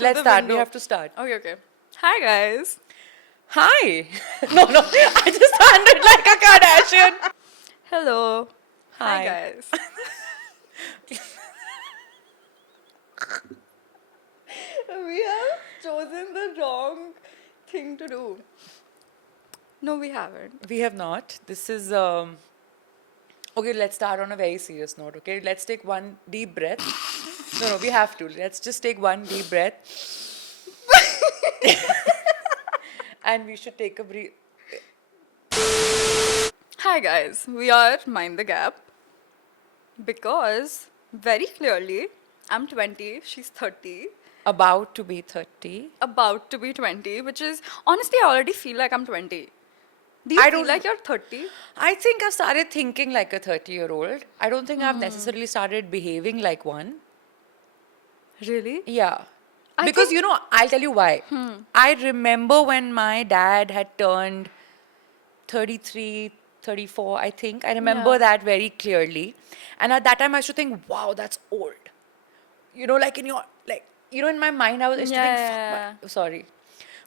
Let's the start. We window. have to start. Okay. Hi, guys. Hi. No, I just sounded like a Kardashian. Hello. Hi, Hi. guys. We have chosen the wrong thing to do. No, we haven't. We have not. This is okay. Let's start on a very serious note. Okay, let's take one deep breath. No, we have to. Let's just take one deep breath, and we should take a breathe. Hi, guys. We are Mind the Gap because very clearly I'm 20, she's 30, About to be 30. about to be 20, which is honestly, I already feel like I'm 20. Do you I feel don't- like you're 30? I think I've started thinking like a 30-year-old. I don't think I've necessarily started behaving like one. Really? Yeah. I Because, think- I'll tell you why. I remember when my dad had turned 33, 34, I think. I remember Yeah. that very clearly. And at that time, I used to think, wow, that's old. Like in my mind, I used to think, Yeah. fuck, sorry.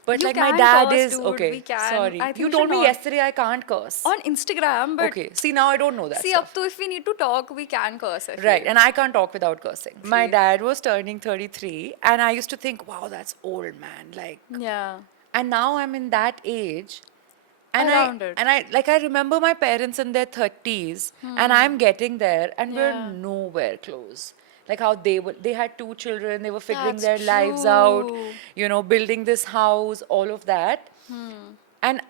But You like my can dad curse, is, dude. okay, We can. sorry. I think You we told should me not. yesterday I can't curse. On Instagram, but Okay, see, now I don't know that see, stuff. up to if we need to talk, we can curse. I Right, feel. and I can't talk without cursing. My See. dad was turning 33, and I used to think, wow, that's old, man. Like, Yeah. and now I'm in that age, and Around it. I remember my parents in their 30s, and I'm getting there, and we're Yeah. nowhere close. Like how they had two children, they were figuring That's their lives out, true. building this house, all of that, and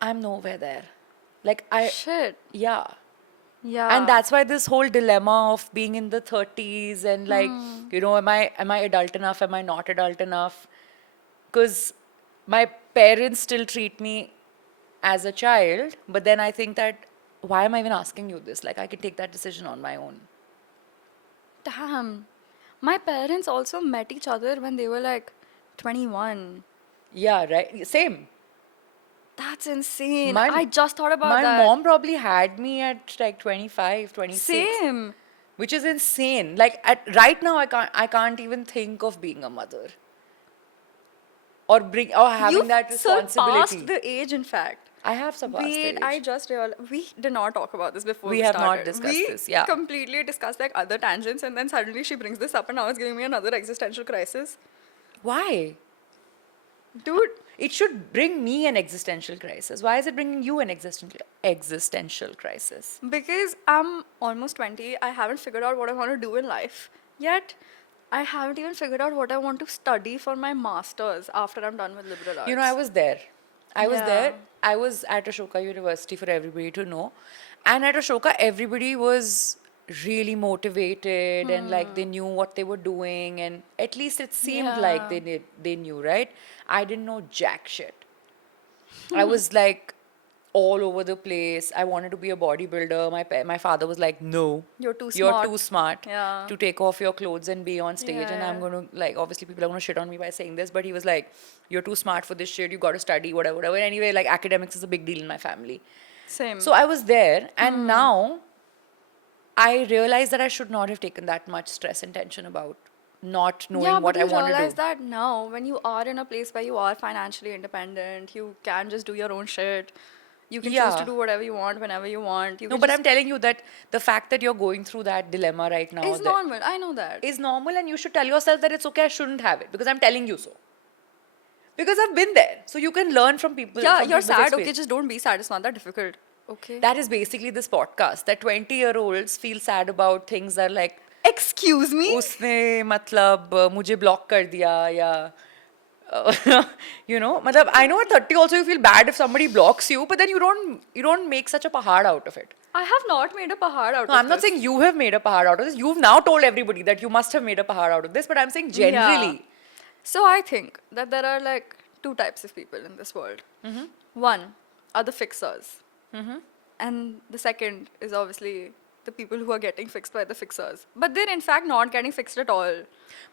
I'm nowhere there. Like Shit. yeah. Yeah. And that's why this whole dilemma of being in the 30s and like, am I adult enough? Am I not adult enough? Because my parents still treat me as a child, but then I think that why am I even asking you this? Like I can take that decision on my own. Damn. My parents also met each other when they were like 21. Yeah, right. Same. That's insane. My I just thought about my that. mom probably had me at like 25, 26. Same. Which is insane. Like right now I can't even think of being a mother. Or having You've that responsibility. surpassed the age, in fact. I have surpassed Wait, the I age. just realized we did not talk about this before We we have not started. discussed we this, yeah. completely discussed like other tangents, and then suddenly she brings this up, and now it's giving me another existential crisis. Why? Dude, It should bring me an existential crisis. Why is it bringing you an existential crisis? because I'm almost 20, I haven't figured out what I want to do in life yet. I haven't even figured out what I want to study for my masters after I'm done with liberal arts. I was there. I was Yeah. there. I was at Ashoka University for everybody to know. And at Ashoka, everybody was really motivated and like they knew what they were doing. And at least it seemed like Yeah. they knew, right? I didn't know jack shit. I was like all over the place. I wanted to be a bodybuilder. My father was like, "No, You're too you're smart." too smart Yeah. to take off your clothes and be on stage." And I'm Yeah. going to like obviously people are going to shit on me by saying this, but he was like, "You're too smart for this shit. You got to study whatever, whatever." Anyway, like academics is a big deal in my family. Same. So I was there, and now I realized that I should not have taken that much stress and tension about not knowing yeah, what but I you want to realize do. that now, when you are in a place where you are financially independent, you can just do your own shit. You can choose to Yeah. do whatever you want whenever you want. You No, can but just- I'm telling you that the fact that you're going through that dilemma right now It's that normal. I know that. is normal, and you should tell yourself that it's okay, I shouldn't have it because I'm telling you so. Because I've been there. So you can learn from people. Yeah, from you're people's sad. Okay, experience. just don't be sad. It's not that difficult. Okay. That is basically this podcast. That 20-year-olds feel sad about things that are like, Excuse me? उसने मतलब मुझे block कर दिया या मतलब I know at 30 also you feel bad if somebody blocks you, but then you don't make such a pahad out of it. I have not made a pahad out No, of I'm not this. saying you have made a pahad out of this. You've now told everybody that you must have made a pahad out of this, but I'm saying generally. Yeah. So I think that there are like two types of people in this world. One are the fixers. And the second is obviously the people who are getting fixed by the fixers. But they're in fact not getting fixed at all.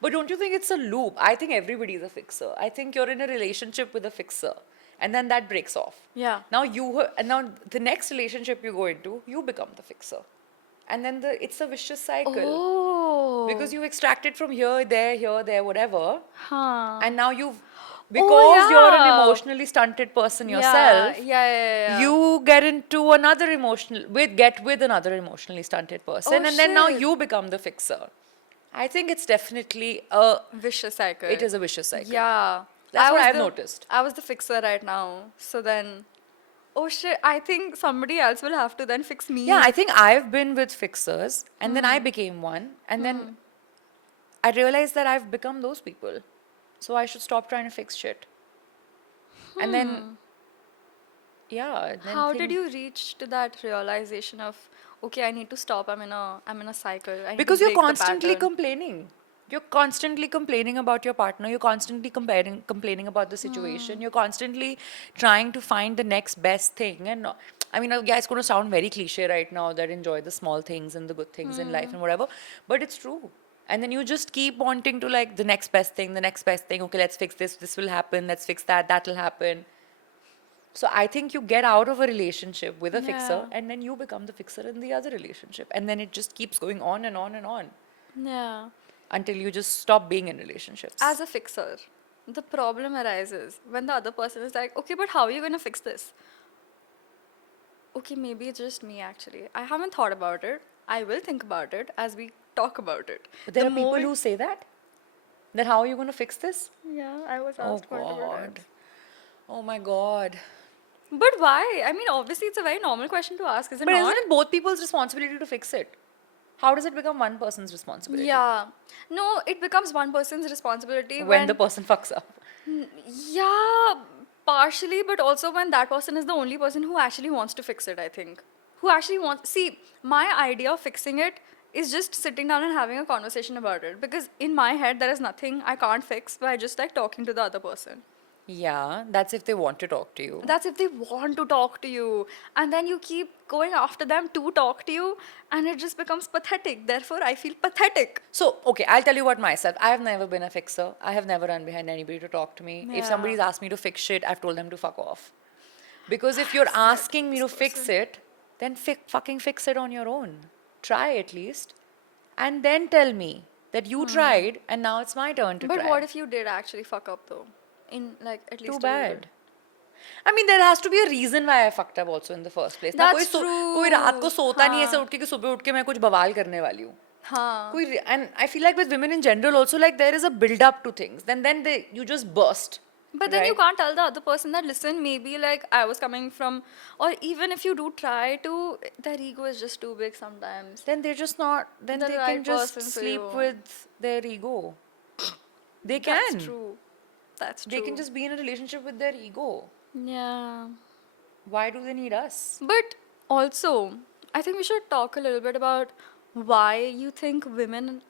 But don't you think it's a loop? I think everybody is a fixer. I think you're in a relationship with a fixer, and then that breaks off. Yeah. Now now the next relationship you go into, you become the fixer, and then it's a vicious cycle. Oh. Because you extracted from here, there, whatever. Huh. And now you've, Oh, because you're an yeah. emotionally stunted person Yeah, yourself, yeah. you get into another get with another emotionally stunted person, Oh, and then now shit. you become the fixer. I think it's definitely Vicious cycle. it is a vicious cycle. Yeah. That's what I've noticed. I was the fixer right now. So then, oh shit, I think somebody else will have to then fix me. Yeah, I think I've been with fixers, and then I became one, and then I realized that I've become those people. So I should stop trying to fix shit. And then, yeah, then How did you reach to that realization of, okay, I need to stop. I'm in a cycle. I need because to you're break the constantly pattern. complaining. You're constantly complaining about your partner. You're constantly complaining about the situation. You're constantly trying to find the next best thing. And I mean, yeah, it's going to sound very cliche right now that enjoy the small things and the good things in life and whatever, but it's true. And then you just keep wanting to like the next best thing, the next best thing. Okay, let's fix this. This will happen. Let's fix that. That'll happen. So I think you get out of a relationship with a fixer, Yeah. and then you become the fixer in the other relationship. And then it just keeps going on and on and on Yeah. until you just stop being in relationships. As a fixer, the problem arises when the other person is like, okay, but how are you going to fix this? Okay, maybe it's just me actually. I haven't thought about it. I will think about it as we talk about it. But there The are people more- who say that. That how are you going to fix this? Yeah, I was Oh asked multiple God. times. Oh my God. But why? I mean, obviously, it's a very normal question to ask, is it But not? isn't it both people's responsibility to fix it? How does it become one person's responsibility? Yeah. No, it becomes one person's responsibility When the person fucks up. Yeah, partially, but also when that person is the only person who actually wants to fix it, I think. Who actually wants. See, my idea of fixing it is just sitting down and having a conversation about it. Because in my head, there is nothing I can't fix by just like talking to the other person. Yeah, that's if they want to talk to you. That's if they want to talk to you. And then you keep going after them to talk to you, and it just becomes pathetic. Therefore, I feel pathetic. So, okay, I'll tell you about myself. I have never been a fixer. I have never run behind anybody to talk to me. If Yeah. somebody's asked me to fix shit, I've told them to fuck off. Because if you're asking me to fix it, then fucking fix it on your own. Try at least. And then tell me that you tried and now it's my turn to But try. what if you did actually fuck up though? In like at least Too a little bad. bit. I mean, there has to be a reason why I fucked up also in the first place. ना That's true. कोई रात को सोता नहीं है ऐसे हाँ. उठ के कि सुबह उठ के मैं कुछ बवाल करने वाली हूँ. Huh. And I feel like with women in general also, like there is a build up to things. Then you just burst. But then you right? can't tell the other person that, listen, maybe like I was coming from, or even if you do try to, their ego is just too big sometimes. Then they're just not, then The they right can just person for sleep you. with their ego. They can. That's true. That's true. They can just be in a relationship with their ego. Yeah. Why do they need us? But also, I think we should talk a little bit about why you think women,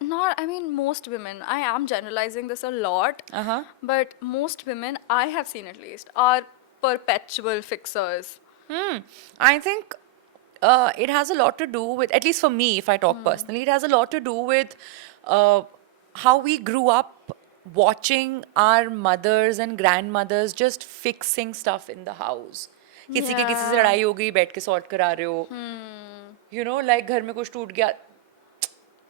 most women, I am generalizing this a lot, Uh-huh. but most women, I have seen at least, are perpetual fixers. I think it has a lot to do with, at least for me, if I talk personally, it has a lot to do with how we grew up watching our mothers and grandmothers just fixing stuff in the house. किसी की किसी से Yeah. लड़ाई हो गई बैठ के sort करा रहे हो. You know, like घर में कुछ टूट गया,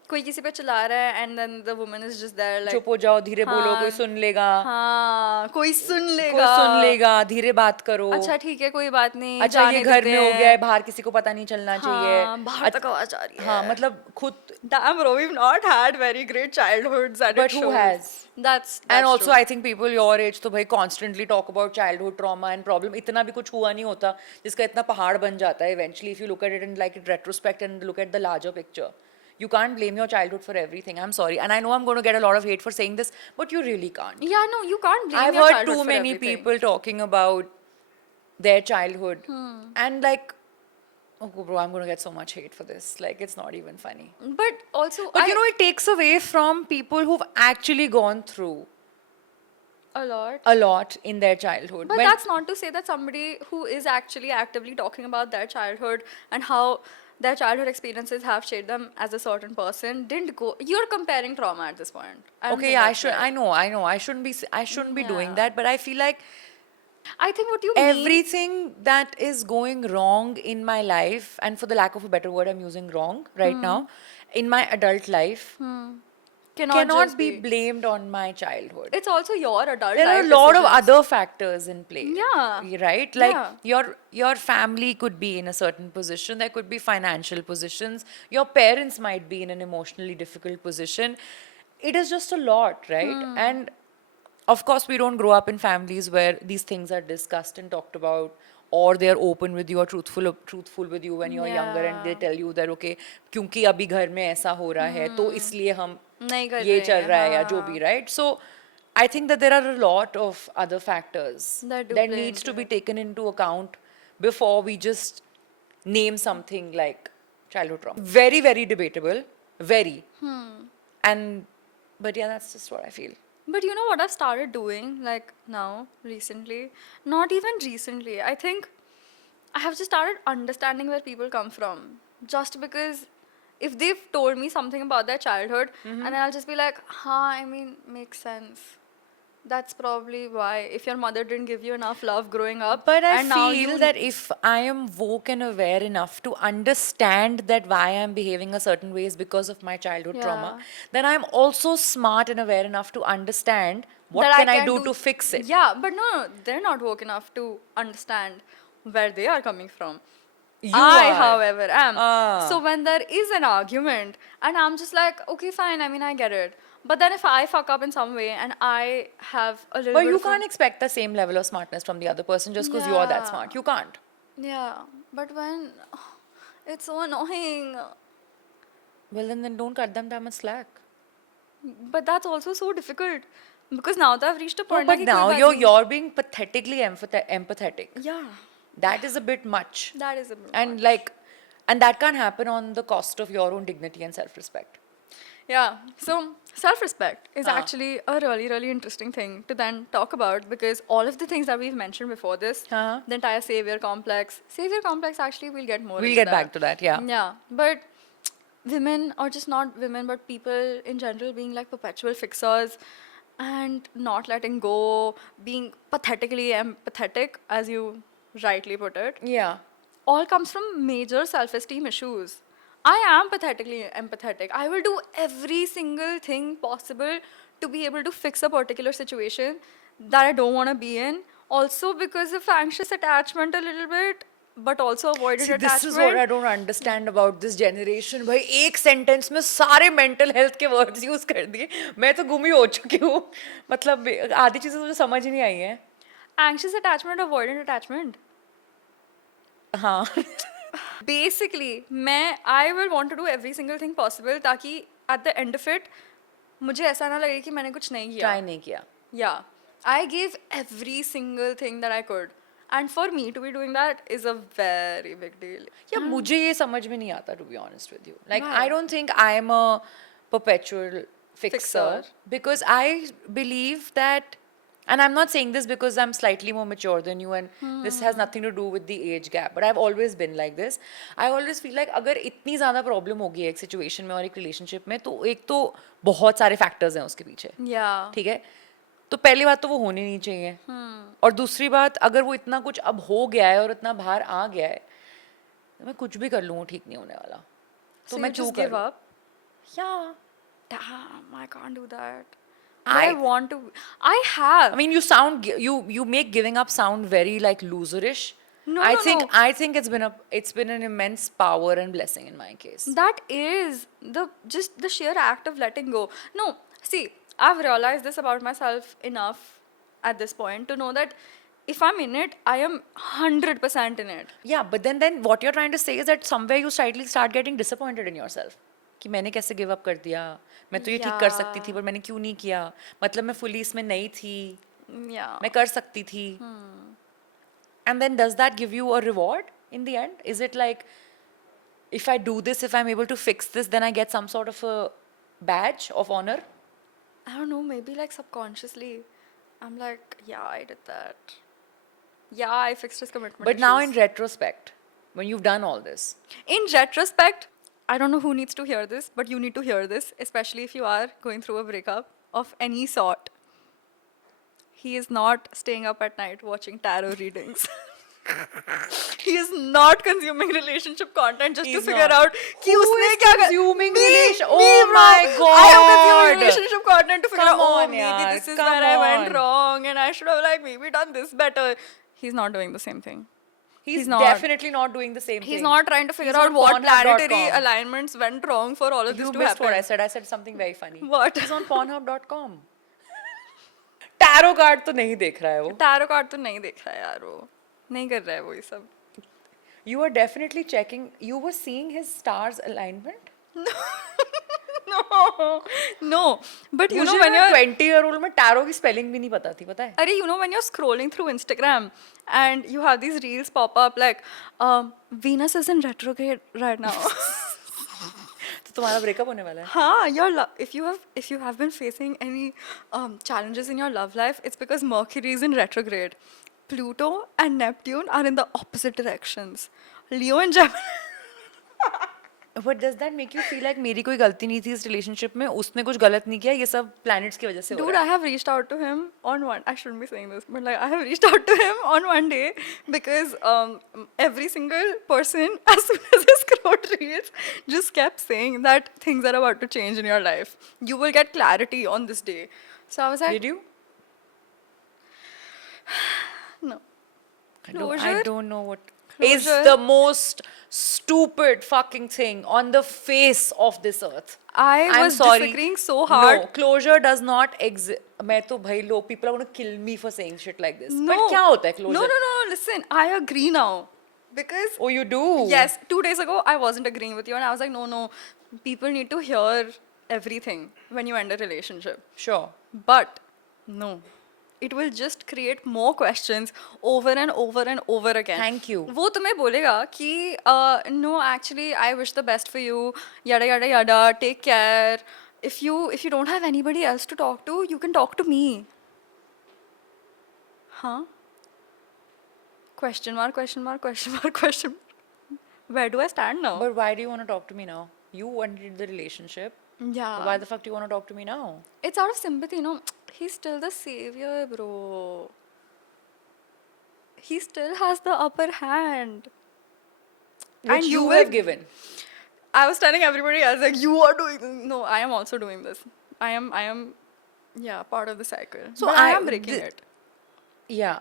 कोई किसी पे चला रहा है and then the woman is just there like चुप हो जाओ, धीरे बोलो, हाँ. कोई सुन लेगा. हाँ कोई सुन कोई लेगा सुन लेगा, धीरे बात करो. अच्छा ठीक है कोई बात नहीं अच्छा जाने ये घर देते में हो हैं. गया है, बाहर किसी को पता नहीं चलना चाहिए. हाँ बाहर तक आवाज आ रही है. हाँ मतलब खुद. Damn bro, we've not had very great childhoods that But it who shows. has? That's And also true. I think people your age तो भाई constantly talk about childhood trauma and problem. इतना भी कुछ हुआ नहीं होता जिसका इतना पहाड़ बन जाता है eventually if you look at it in like in retrospect and look at the larger picture. You can't blame your childhood for everything. I'm sorry. And I know I'm going to get a lot of hate for saying this, but you really can't. Yeah, no, you can't blame I've your heard childhood too for many everything. people talking about their childhood. And like, oh bro, I'm going to get so much hate for this. Like, it's not even funny. But also, But you know, it takes away from people who've actually gone through a lot. a lot in their childhood. But When- that's not to say that somebody who is actually actively talking about their childhood and how their childhood experiences have shaped them as a certain person didn't go. You're comparing trauma at this point. I don't okay, think yeah, that's fair. I know. I shouldn't be doing Yeah. that, but I feel like I think what you mean. Everything that is going wrong in my life, and for the lack of a better word, I'm using wrong right now, in my adult life, Cannot cannot just be be. blamed on my childhood. It's also your adult There are a life lot of decisions. other factors in play, Yeah. right? Like Yeah. your family could be in a certain position. There could be financial positions. Your parents might be in an emotionally difficult position. It is just a lot, right? And of course, we don't grow up in families where these things are discussed and talked about, or they are open with you or truthful with you when you're younger, and they Yeah. tell you that okay, क्योंकि अभी घर में ऐसा हो रहा है तो इसलिए हम नहीं कर ये रहे चल हैं, रहा है या जो भी, हाँ. right? So I think that there are a lot of other factors That do that play needs to into be it. taken into account before we just name something like childhood trauma. Very, very debatable. Very. And but yeah, that's just what I feel. But you know what I've started doing, like now, recently? Not even recently. I think I have just started understanding where people come from. Just because if they've told me something about their childhood, and then I'll just be like, I mean, makes sense. That's probably why. If your mother didn't give you enough love growing up, But I and now feel you. that if I am woke and aware enough to understand that why I'm behaving a certain way is because of my childhood trauma, Yeah. then I'm also smart and aware enough to understand That what I can I can do do. to fix it. Yeah, but no, they're not woke enough to understand where they are coming from. You I, are. however, am. Ah. So when there is an argument, and I'm just like, okay, fine, I mean, I get it. But then if I fuck up in some way and I have a little But bit you of a. can't expect the same level of smartness from the other person just because you're that Yeah. smart. You can't. Yeah. But when. It's so annoying. Well, then don't cut them that much slack. But that's also so difficult. Because now that I've reached a No, point but कि कोई now बात you're नहीं. you're being pathetically empathetic. Yeah. That is a bit much. That is a bit And much. like, and that can't happen on the cost of your own dignity and self-respect. Yeah. So self-respect is Huh. actually a really, really interesting thing to then talk about because all of the things that we've mentioned before this, Uh-huh. the entire savior complex actually we'll get more We'll into get that. back to that, yeah. Yeah. But women, or just not women, but people in general being like perpetual fixers and not letting go, being pathetically empathetic, as you rightly put it, Yeah. all comes from major self-esteem issues. I am pathetically empathetic. I will do every single thing possible to be able to fix a particular situation that I don't want to be in. Also because of anxious attachment a little bit, but also avoidant See, this is what I attachment. don't understand about this generation. भाई एक sentence में सारे mental health के words use कर दिए. मैं तो गुमी हो चुकी हूँ. मतलब आधी चीजें मुझे समझ ही नहीं आई हैं. Anxious attachment, avoidant attachment. हाँ. Basically, I will want to do every single thing possible ताकि at the end of it मुझे ऐसा ना लगे कि मैंने कुछ नहीं किया. Try नहीं किया. Yeah. I gave every single thing that I could. And for me to be doing that is a very big deal. या मुझे ये समझ में नहीं आता, to be honest with you. Like, Why? I don't think I am a perpetual fixer Fixer. because I believe that, and I'm not saying this because I'm slightly more mature than you, and this has nothing to do with the age gap, but I've always been like this. I always feel like अगर इतनी ज़्यादा problem होगी एक situation में और एक relationship में, तो एक तो बहुत सारे फैक्टर्स हैं उसके पीछे. Yeah. ठीक है, तो पहली बात तो वो होनी नहीं चाहिए. और दूसरी बात, अगर वो इतना कुछ अब हो गया है और इतना बाहर आ गया है, तो मैं कुछ भी कर लूँ, ठीक नहीं होने वाला. तो So मैं you क्यों just give करूँ? up? Yeah. Damn, I can't do that. But I want to. I I have. mean, you make giving up sound very like loserish. No, I no, think no. I think it's been an immense power and blessing in my case. That is just the sheer act of letting go. No, see, I've realized this about myself enough at this point to know that if I'm in it, I am 100% in it. Yeah, but then what you're trying to say is that somewhere you slightly start getting disappointed in yourself. कि मैंने कैसे give up कर दिया, मैं तो ये ठीक कर सकती थी पर मैंने क्यों नहीं किया, मतलब मैं फुली इसमें नहीं थी, Yeah. मैं कर सकती थी. And then does that give you a reward in the end? Is it like, if I do this, if I'm able to fix this, then I get some sort of a badge of honor? I don't know, maybe like subconsciously, I'm like, yeah, I did that. Yeah, I fixed his commitment But now in issues. retrospect, when you've done all this, In retrospect, I don't know who needs to hear this, but you need to hear this, especially if you are going through a breakup of any sort. he is not staying up at night watching tarot readings. He is not consuming relationship content just to He's figure not. out कि Who उसने is क्या consuming me, relation- me, Oh bro. my I am consuming God. relationship content to figure Come out, oh, on, maybe yaar, this is come where I went on. wrong and I should have like maybe done this better. He's not doing the same thing. He's not. definitely not doing the same He's thing. not trying to figure He's out on what planetary Pornhub.com. alignments went wrong for all of this You to missed happen. what I said. I said something very funny. What? He's on Pornhub.com. Tarot card तो नहीं देख रहा है वो. Tarot card तो नहीं देख रहा है यार वो. नहीं कर रहा है वो ये सब. You were definitely checking. You were seeing his stars alignment. No. But you know मुझे when ना you're 20-year-old में टैरो की स्पेलिंग भी नहीं पता थी, पता है? अरे you know when you're scrolling through Instagram and you have these reels pop up like Venus is in retrograde right now. तो तुम्हारा ब्रेकअप होने वाला है. हाँ, if you have been facing any challenges in your love life, it's because Mercury is in retrograde. Pluto and Neptune are in the opposite directions. Leo and Gemini. But does that make you feel like मेरी कोई गलती नहीं थी इस relationship में? उसने कुछ गलत नहीं किया, ये सब planets की वजह से हो Dude, रहा I है. have reached out to him on one. I shouldn't be saying this, but like I have reached out to him on one day because every single person, as soon as I scrolled reels, just kept saying that things are about to change in your life. You will get clarity on this day. So I was like, Did you? no. I Closure? don't know what is Closure? the most stupid fucking thing on the face of this earth. I I'm was sorry. disagreeing so hard. No, closure does not exist. मैं तो भाई लोग people are going to kill me for saying shit like this. No. But क्या होता है closure? No. Listen, I agree now. Because Oh, you do? yes, 2 days ago I wasn't agreeing with you, and I was like, no. People need to hear everything when you end a relationship. Sure. But no. It will just create more questions over and over and over again. Thank you. वो तुम्हें बोलेगा कि no, actually I wish the best for you, yada yada yada, take care. If you don't have anybody else to talk to, you can talk to me. Huh? Question mark, question mark, question mark, question mark. Where do I stand now? But why do you want to talk to me now? You ended the relationship. Yeah. Why the fuck do you want to talk to me now? It's out of sympathy, no? He's still the savior, bro. He still has the upper hand. Which you will- have given. I was telling everybody else, like, you are doing this. No, I am also doing this. I am, yeah, part of the cycle. So But I I- am breaking the- it. Yeah.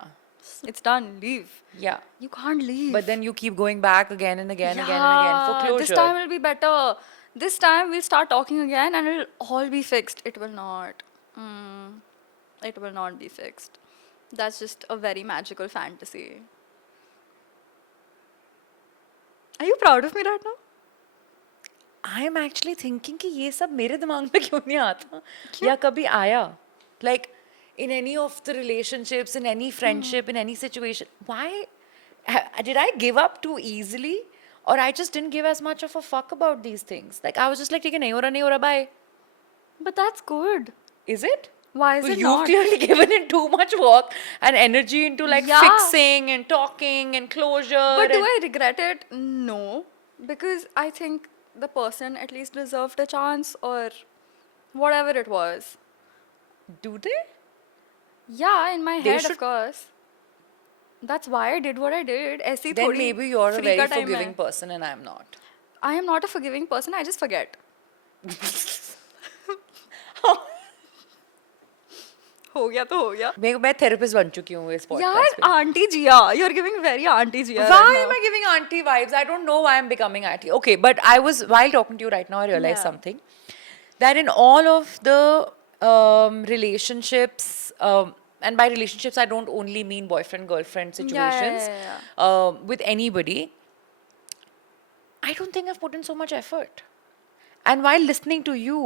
It's done. Leave. Yeah. You can't leave. But then you keep going back again and again and again for Yeah, closure. this time will be better. This time we'll start talking again and it'll all be fixed. It will not. It will not be fixed. That's just a very magical fantasy. Are you proud of me right now? I am actually thinking कि ये सब मेरे दिमाग में क्यों नहीं आता या कभी आया like in any of the relationships, in any friendship, in any situation, why did I give up too easily or I just didn't give as much of a fuck about these things? Like I was just like ठीक है नहीं हो रहा bye. But that's good. Is it? Why is Well, it you've not? clearly given it too much work and energy into like Yeah. fixing and talking and closure. But do and- I regret it? No. Because I think the person at least deserved a chance or whatever it was. Do they? Yeah, in my They head, should- of course. That's why I did what I did. ऐसी Then थोड़ी maybe you're a free very का time forgiving है. person and I'm not. I am not a forgiving person. I just forget. हो गया तो हो गया. मैं therapist बन चुकी हूँ इस podcast यार, पे. Auntie Jiya. You're giving very Auntie Jiya. Why right am now. I giving auntie vibes? I don't know why I'm becoming auntie. Okay, but I was, while talking to you right now, I realized Yeah. something. That in all of the relationships, and by relationships, I don't only mean boyfriend-girlfriend situations. Yeah. With anybody, I don't think I've put in so much effort. And while listening to you,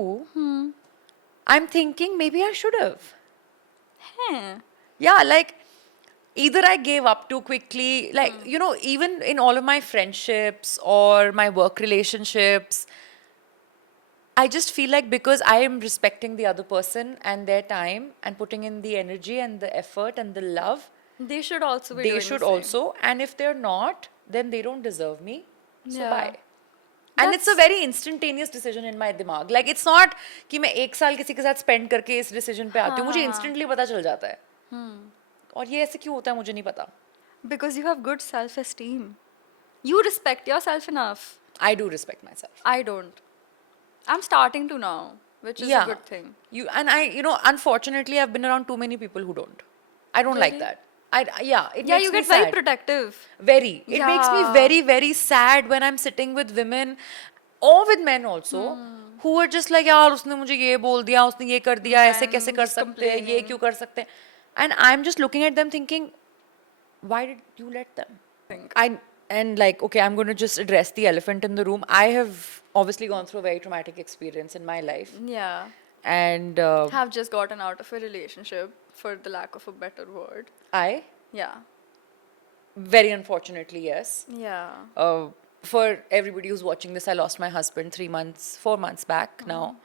I'm thinking maybe I should have. Huh. Yeah, like either I gave up too quickly, like, you know, even in all of my friendships or my work relationships, I just feel like because I am respecting the other person and their time and putting in the energy and the effort and the love, They should also be they doing should the same. also. And if they're not, then they don't deserve me. So Yeah. bye. And it's a very instantaneous decision in my दिमाग. Like it's not कि मैं 1 साल किसी के साथ spend करके इस decision पे आती हूँ. मुझे instantly पता चल जाता है. और ये ऐसे क्यों होता है मुझे नहीं पता. Because you have good self-esteem. You respect yourself enough. I do respect myself. I don't. I'm starting to now, which is a Yeah. good thing. Unfortunately, I've been around too many people who don't. I don't like Really? that. Yeah, it Yeah, makes you me get very sad. protective. Very. It makes me Yeah. very, very sad when I'm sitting with women or with men also who are just like, यार उसने मुझे ये बोल दिया, उसने ये कर दिया, ऐसे कैसे And कर just सकते हैं, ये complaining. क्यों कर सकते हैं? And I'm just looking at them thinking, why did you let them? Think. And like, okay, I'm going to just address the elephant in the room. I have obviously gone through a very traumatic experience in my life. Yeah. And Have just gotten out of a relationship, for the lack of a better word. I, Yeah. very unfortunately, yes. Yeah. For everybody who's watching this, I lost my husband 4 months back now,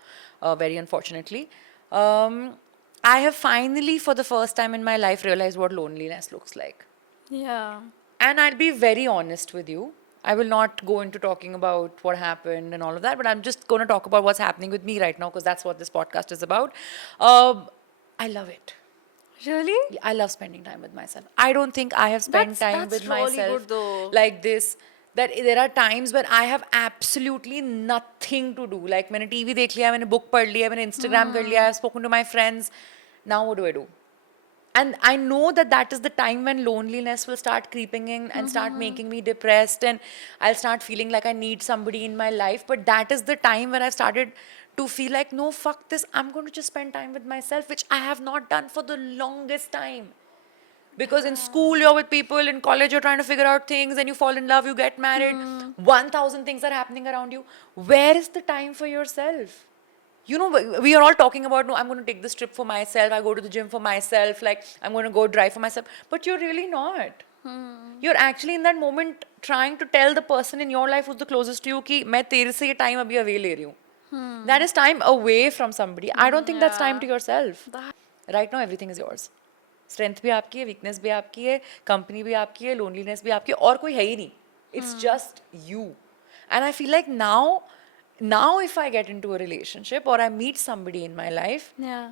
very unfortunately. I have finally, for the first time in my life, realized what loneliness looks like. Yeah. And I'll be very honest with you. I will not go into talking about what happened and all of that, but I'm just going to talk about what's happening with me right now because that's what this podcast is about. I love it. Really? I love spending time with myself. I don't think I have spent time That's with really myself good though. like this. That there are times when I have absolutely nothing to do. Like मैंने TV देख लिया, मैंने book पढ़ लिया, मैंने Instagram कर लिया, I've spoken to my friends. Now what do I do? And I know that that is the time when loneliness will start creeping in and start making me depressed, and I'll start feeling like I need somebody in my life. But that is the time when I've started to feel like, no, fuck this. I'm going to just spend time with myself, which I have not done for the longest time. Because in school, you're with people, in college, you're trying to figure out things, and you fall in love, you get married. 1,000 things are happening around you. Where is the time for yourself? You know, we are all talking about, no, I'm going to take this trip for myself, I go to the gym for myself, like, I'm going to go drive for myself. But you're really not. You're actually in that moment trying to tell the person in your life who's the closest to you कि मैं तेरे से ये time अभी away ले रही हूँ. That is time away from somebody. I don't think that's time to yourself. Right now, everything is yours. Strength भी आपकी है, weakness भी आपकी है, company भी आपकी है, loneliness भी आपकी है, और कोई है ही नहीं. It's just you. And I feel like now if I get into a relationship or I meet somebody in my life, Yeah.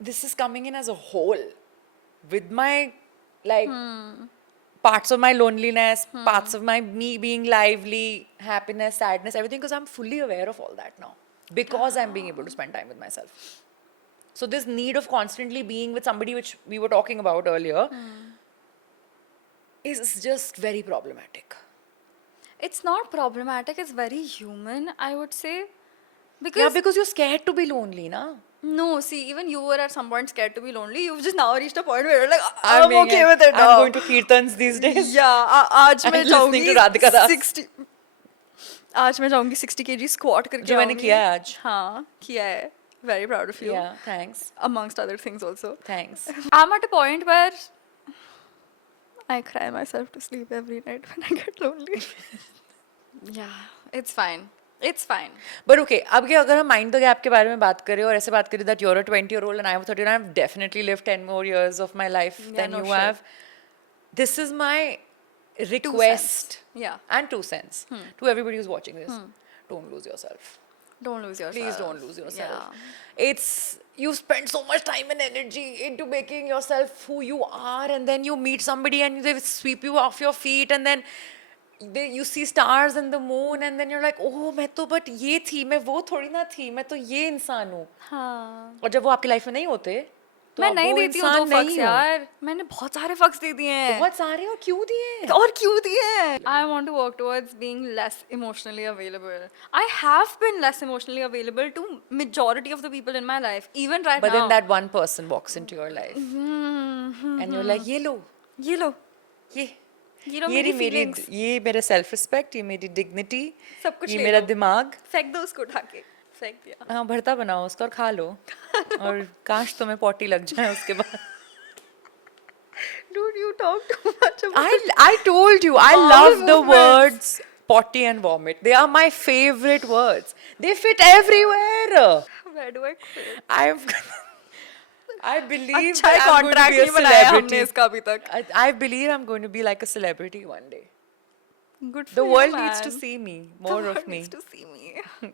this is coming in as a whole with my like parts of my loneliness, parts of my me being lively, happiness, sadness, everything, because I'm fully aware of all that now because I'm being able to spend time with myself. So this need of constantly being with somebody, which we were talking about earlier, is just very problematic. It's not problematic, it's very human, I would say. Yeah, because you're scared to be lonely, na? No, see, even you were at some point scared to be lonely. You've just now reached a point where you're like, I'm I'm okay with it now. I'm going to kirtans these days. Yeah, आज मैं And listening to Radhika Das. 60 आज मैं जाऊंगी 60 kg squat करके जो मैंने आऊंगी. किया है आज. हाँ, किया है. Very proud of you. Yeah, thanks. Amongst other things also. Thanks. I'm at a point where I cry myself to sleep every night when I get lonely. Yeah, it's fine. It's fine. But okay, अब के अगर हम mind the gap के बारे में बात करें और ऐसे बात करें that you're a 20-year-old and I'm a 30, I've definitely lived 10 more years of my life than no you shit. have. This is my request Yeah. and 2 cents to everybody who's watching this. Don't lose yourself. Don't lose yourself. Please don't lose yourself. Yeah. It's, you spend so much time and energy into making yourself who you are, and then you meet somebody and they sweep you off your feet, and then you see stars and the moon, and then you're like, oh, मैं तो but ये थी, मैं वो थोड़ी ना थी, मैं तो ये इंसान हूँ. हाँ. और जब वो आपकी लाइफ में नहीं होते, तो मैं आप नहीं वो देती हूँ इंसान 2 नहीं fucks हो. यार. मैंने बहुत सारे fucks दे दिए हैं. बहुत सारे, और क्यों दिए? और क्यों दिए? I want to work towards being less emotionally available. I have been less emotionally available to majority of the people in my life, even right But now. then that one person walks into your life, and you're like, ये लो, ये लो. ये ये लो ये मेरी रही मेरी, feelings. ये मेरा सेल्फ रिस्पेक्ट, ये मेरी डिग्निटी, सब कुछ ये ले मेरा लो. दिमाग. फेंक दो उसको उठा के. फेंक दिया. हाँ, भरता बनाओ उसका और खा लो. और काश तुम्हें पॉटी लग जाए उसके बाद. Dude, you talk too much about I told you, I Bowel love the movements. words potty and vomit. They are my favorite words. They fit everywhere. Where do I quit? I believe अच्छा है that I'm going to contract be a नहीं बनाया हमने celebrity. इसका अभी तक. I believe I'm going to be like a celebrity one day. Good for The you, world man. needs to see me. More The of world me. needs to see me.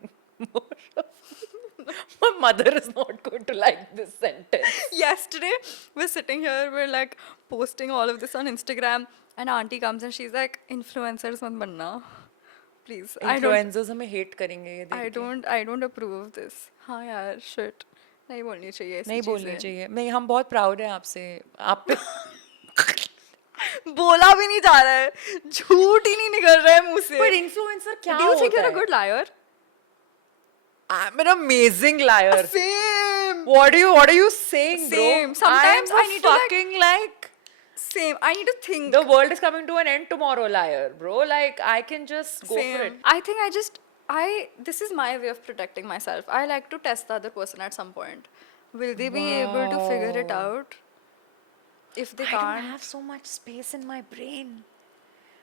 More of My mother is not going to like this sentence. Yesterday, we're sitting here, we're like posting all of this on Instagram, and auntie comes and she's like, "Influencers mat banna, please." Influencers हमें hate करेंगे ये देख के. I don't approve of this. हाँ यार, shit. नहीं बोलनी चाहिए ऐसी नहीं बोलनी चीजें. चाहिए. नहीं, हम बहुत proud हैं आपसे. आप पे बोला भी नहीं जा रहा है, झूठ ही नहीं निकल रहा है मुंह से. पर influencer क्या Do you think होता you're a है? good liar? I'm an amazing liar. Same. What are you saying, bro? Same. Sometimes I need to, like- fucking like Same. I need to think. the world is coming to an end tomorrow, liar, bro. Like I can just go for it. I think this is my way of protecting myself. I like to test the other person at some point. Will they be able to figure it out? If they I can't, don't have so much space in my brain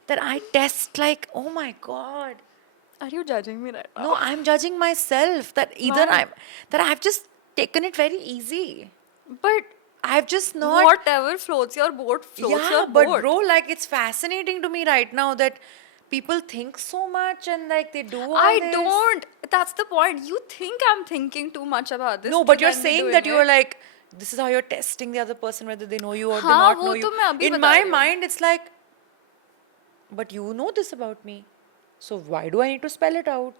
that I test like, oh my god. are you judging me right now? No, I'm judging myself that either Why? I've just taken it very easy. But I've just not. whatever floats your boat floats Yeah, your but boat. bro, like it's fascinating to me right now that people think so much and like they do all I this. don't. That's the point. You think I'm thinking too much about this. No, but to you're then be saying doing that you're it. like, this is how you're testing the other person whether they know you or they हाँ, not वो know तो you. मैं अभी In बता my रही हूँ. mind, it's like, but you know this about me. So why do I need to spell it out?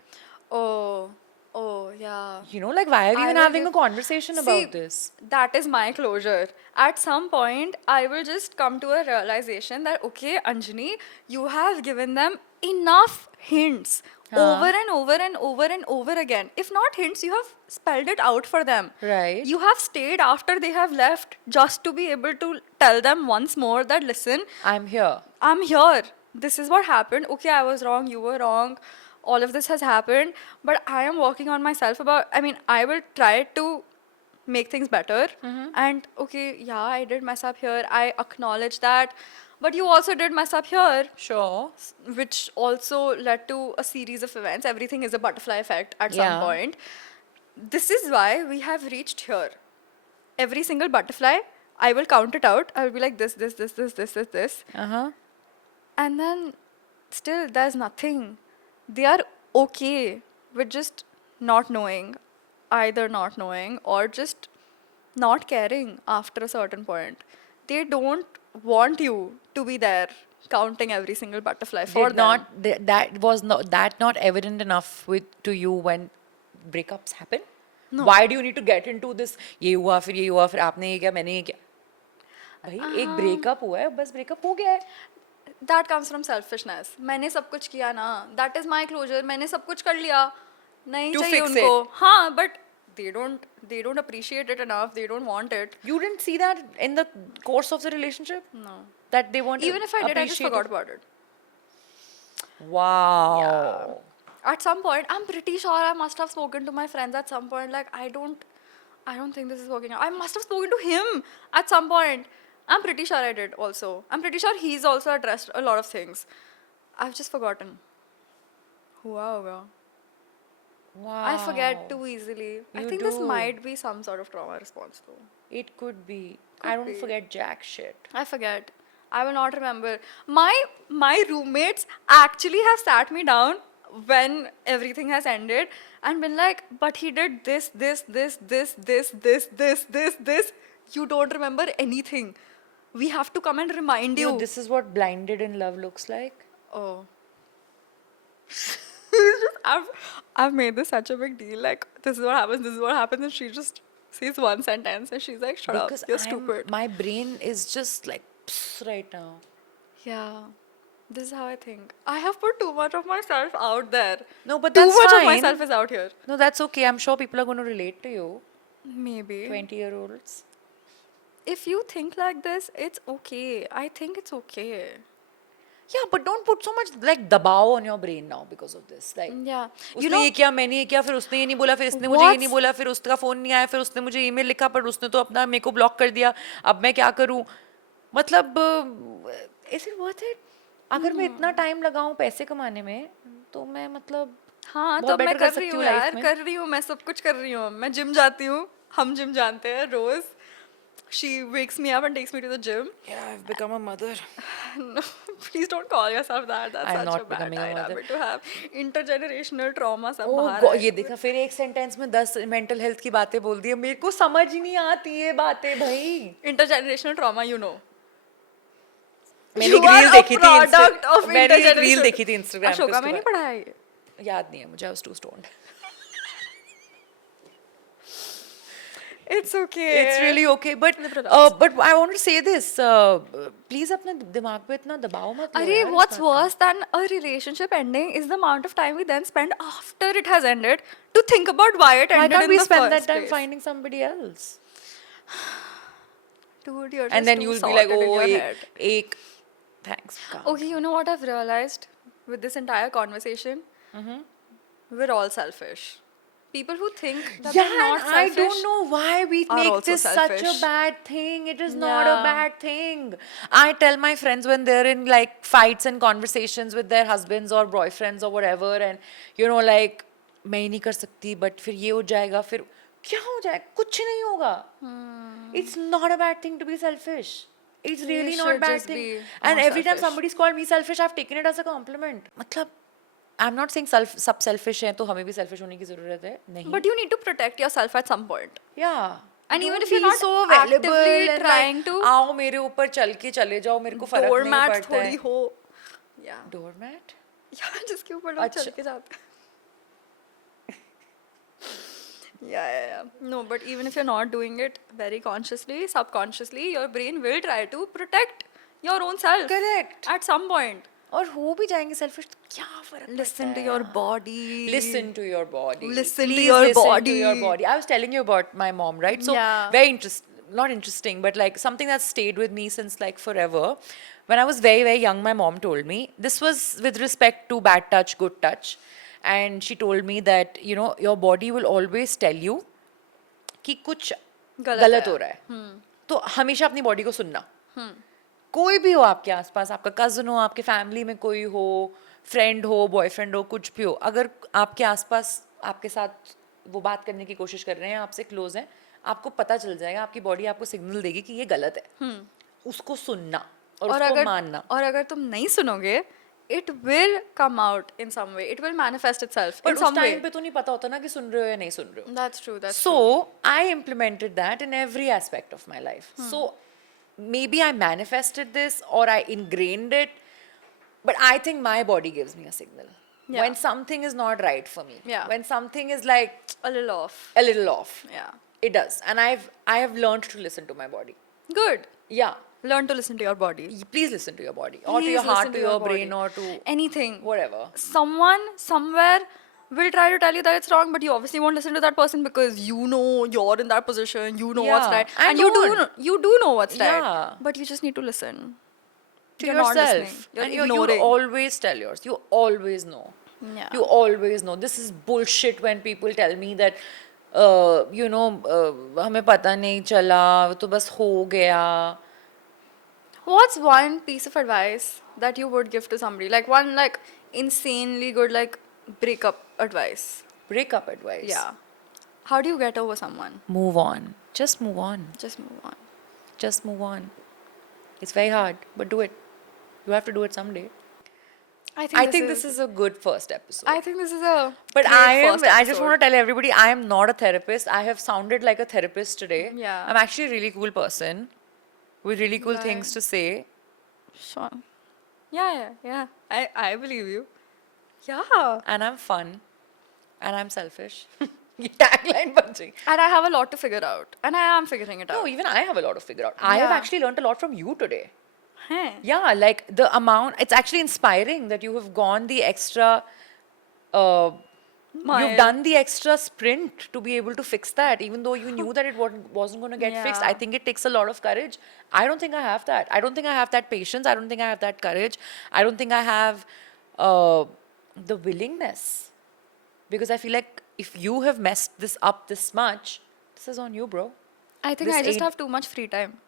Oh, yeah. You know, like why are we I even will having give- a conversation See, about this? That is my closure. At some point, I will just come to a realization that, okay, Anjani, you have given them enough hints over and over and over and over again. If not hints, you have spelled it out for them. Right. You have stayed after they have left just to be able to tell them once more that, listen, I'm here. I'm here. This is what happened. Okay, I was wrong. You were wrong. All of this has happened. But I am working on myself I will try to make things better. And okay, yeah, I did mess up here. I acknowledge that. But you also did mess up here, Sure. which also led to a series of events. Everything is a butterfly effect at some Yeah. point. This is why we have reached here. Every single butterfly, I will count it out. I will be like this, this, this, this, this, this, this. Uh-huh. And then still there's nothing. They are okay with just not knowing, either not knowing or just not caring after a certain point. They don't want you to be there counting every single butterfly for Did them. not that was not evident enough to you when breakups happen? No. Why do you need to get into this? ये हुआ फिर आपने ये किया मैंने ये किया. भाई एक breakup हुआ है बस breakup हो गया है. That comes from selfishness. मैंने सब कुछ किया ना. That is my closure. मैंने सब कुछ कर लिया. नहीं To चाहिए fix उनको. it. हाँ, but they don't appreciate it enough. They don't want it. You didn't see that in the course of the relationship No. that they weren't Even if I did, I just appreciative? forgot about it. Wow. At some point, I'm pretty sure I must have spoken to my friends at some point. Like, I don't think this is working out. I must have spoken to him at some point. I'm pretty sure I did also. I'm pretty sure he's also addressed a lot of things. I've just forgotten. Wow. Wow. I forget too easily. I You think this do. might be some sort of trauma response though. It could be. Could I don't be. forget jack shit. I forget. I will not remember. My roommates actually have sat me down when everything has ended and been like, but he did this. You don't remember anything. We have to come and remind you. You know, this is what blinded in love looks like. Oh. I've made this such a big deal. Like, this is what happens, and she just sees one sentence and she's like, shut Because up, you're stupid. my brain is just like psst right now. Yeah. This is how I think. I have put too much of myself out there. No, but Too that's much fine. of myself is out here. No, that's okay. I'm sure people are going to relate to you. Maybe. 20-year-olds. If you think like this, it's okay. I think it's okay. Yeah, but don't put so much like dabaw on your brain now because of this. Like, Yeah. उसने ये किया मैंने ये किया फिर उसने ये नहीं बोला फिर इसने मुझे ये नहीं What's- बोला फिर उसका फोन नहीं आया फिर उसने मुझे ईमेल लिखा पर उसने तो अपना मेरे को ब्लॉक कर दिया अब मैं क्या करूं मतलब is it worth it अगर मैं इतना टाइम लगाऊं पैसे कमाने में तो मैं मतलब हाँ बहुत तो मैं better कर कर रही सकती हूँ हूँ life यार में. कर रही हूँ मैं सब कुछ कर रही हूँ मैं जिम जाती हूँ हम जिम जानते हैं रोज She wakes me up and takes me to the gym. Yeah, I've become a mother. No, please don't call yourself that. That's I'm such a not bad becoming a mother. habit to have. Intergenerational trauma सब ओ बाहर ये आएगा. देखा फिर एक sentence में 10 mental health की बातें बोल दी है. मेरे को समझ ही नहीं आती ये बातें भाई. Intergenerational trauma, you know. मैंने You एक रील are a देखी थी product of मैंने एक रील intergenerational. देखी थी इंस्टाग्राम पे अशोका उसके में नहीं बाद. पढ़ा है ये. याद नहीं है मुझे. I was too stoned. It's okay. It's really okay, but Live relax. but I want to say this. Please अपने दिमाग पे इतना दबाव मत लो अरे यार इस what's बात का. worse than a relationship ending is the amount of time we then spend after it has ended to think about why it Why ended can't in we the spend first that time place. finding somebody else? Dude, you're And just then too you'll be like, sorted in oh, your head. ek. Thanks. Calm. Okay, you know what I've realized with this entire conversation? We're all selfish. People who think that Yeah, they're not and I selfish don't know why we are make also this such a selfish. bad thing. It is not a Yeah. bad thing. I tell my friends when they're in like fights and conversations with their husbands or boyfriends or whatever, and you know, like, मैं ही नहीं कर सकती, but फिर ये हो जाएगा, फिर क्या हो जाएगा? कुछ नहीं होगा. It's not a bad thing to be selfish. It's You really not a should bad just thing. be And more every time selfish. somebody's called me selfish, I've taken it as a compliment. मतलब I'm not saying सब selfish हैं तो हमें भी selfish होने की ज़रूरत है. नहीं. But you need to protect yourself at some point. Yeah. And even Don't if you're be not so available actively and trying like, to- आओ मेरे ऊपर चल के चले जाओ मेरे को फर्क नहीं Doormat पड़ता थोड़ी है. हो. Yeah. Doormat? Yeah, जिसके ऊपर लोग चल अच्छा. के जाते हैं. Yeah. No, but even if you're not doing it very consciously, subconsciously, your brain will try to protect your own self. Correct. At some point. और हो भी जाएंगे selfish तो क्या फर्क Listen पड़ता to है your यार? body. Listen to your body. Listen to Please your listen body. to your body. I was telling you about my mom, right? So Yeah. very not interesting, but like something that stayed with me since like forever. When I was very, very young, my mom told me, this was with respect to bad touch, good touch. And she told me that, you know, your body will always tell you कि कुछ गलत हो रहा है. तो हमेशा अपनी body को सुनना. कोई भी हो आपके आसपास, आपका कजन हो, आपके फैमिली में कोई हो, फ्रेंड हो, बॉयफ्रेंड हो, कुछ भी हो, अगर आपके आसपास आपके साथ वो बात करने की कोशिश कर रहे हैं, आपसे क्लोज हैं, आपको पता चल जाएगा, आपकी बॉडी आपको सिग्नल देगी कि ये गलत है. उसको सुनना और उसको मानना. और अगर तुम नहीं सुनोगे, it will come out in some way. It will manifest itself पर in उस some way. टाइम पे तो नहीं पता होता ना कि सुन रहे हो या नहीं सुन रहे हो. That's true. That's So true. I implemented that in every aspect of my life. So maybe I manifested this or I ingrained it, but I think my body gives me a signal. Yeah. When something is not right for me. Yeah. When something is like A little off. a little off. Yeah. It does. And I have learned to listen to my body. Good. Yeah. Learn to listen to your body. Please listen to your body. Or to Please your heart, listen to to your your brain, body. or to Anything. whatever. Someone somewhere will try to tell you that it's wrong, but you obviously won't listen to that person because you know you're in that position, you know what's Yeah. right, And you don't. you do know what's Yeah. right, but you just need to listen To You're not yourself. listening. You're And you ignoring. always tell yours. You always know. Yeah. You always know. This is bullshit when people tell me that, you know, हमें पता नहीं चला, तो बस हो गया. What's one piece of advice that you would give to somebody, like one like insanely good like breakup advice? Breakup advice. Yeah. How do you get over someone? Move on. Just move on. Just move on. Just move on. It's very hard, but do it. You have to do it someday. I think this is a good first episode. I think this is a But great I first just episode. want to tell everybody, I am not a therapist. I have sounded like a therapist today. Yeah. I'm actually a really cool person with really cool things to say. Sure. Yeah. I believe you. Yeah. And I'm fun. And I'm selfish. ये tagline बन गई. And I have a lot to figure out. And I am figuring it out. No, even I have a lot to figure out. I have Yeah. actually learned a lot from you today. Hey. Yeah, like the amount, it's actually inspiring that you have gone the extra, Mile. you've done the extra sprint to be able to fix that, even though you knew that it wasn't going to get fixed. Yeah. I think it takes a lot of courage. I don't think I have that. I don't think I have that patience. I don't think I have that courage. I don't think I have the willingness. Because I feel like if you have messed this up this much, this is on you, bro. I think This I just ain't- have too much free time.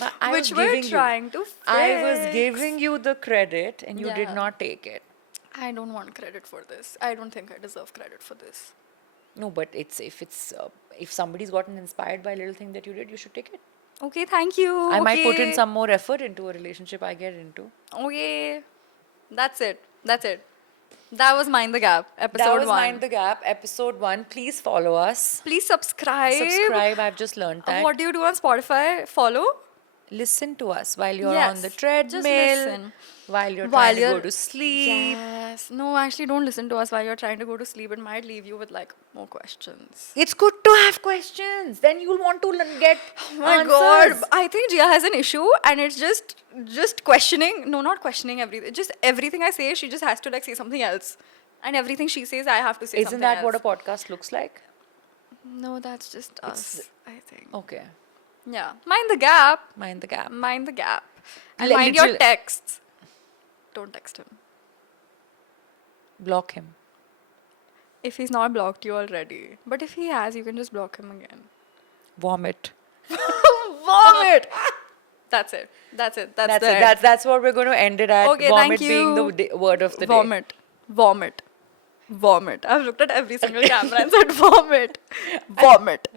But I Which was we're giving you- trying to fix. I was giving you the credit and you did Yeah. not take it. I don't want credit for this. I don't think I deserve credit for this. No, but if somebody's gotten inspired by a little thing that you did, you should take it. Okay, thank you. I might put in Okay. some more effort into a relationship I get into. Okay. That's it. That's it. That was Mind the Gap, That episode was 1. Mind the Gap, episode 1. Please follow us. Please subscribe. Subscribe. I've just learned that. What do you do on Spotify? Follow? Listen to us while you're Yes. on the Just treadmill, listen. while you're While trying to go you're- to sleep. Yes. No, actually, don't listen to us while you're trying to go to sleep. It might leave you with like more questions. It's good to have questions. Then you'll want to get Oh my answers. god, I think Jiya has an issue, and it's just questioning. No, not questioning everything. Just everything I say, she just has to like say something else, and everything she says, I have to say Isn't something that else. what a podcast looks like? No, that's just us. I think. Okay. Yeah, mind the gap. Mind the gap. Mind the gap. And Li- mind your literal- texts. Don't text him. Block him. If he's not blocked you already. But if he has, you can just block him again. Vomit. Vomit! That's it. That's it. That's That's the it. end. That's what we're going to end it at. Okay, Vomit thank you. being the word of the day. Vomit. Vomit. Vomit. I've looked at every single camera and said vomit. Vomit.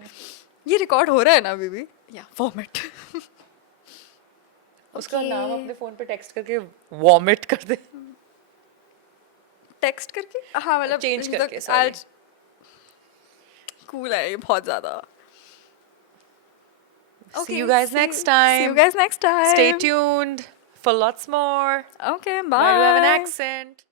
ये record हो रहा है ना अभी भी? Yeah, vomit. उसका नाम अपने फोन पे टेक्स्ट करके वॉमिट कर दे. टेक्स्ट करके? हाँ मतलब Change करके, sorry. कूल है ये बहुत ज़्यादा. See you guys next time. See you guys next time. Stay tuned for lots more. Okay, bye. Why do you have an accent?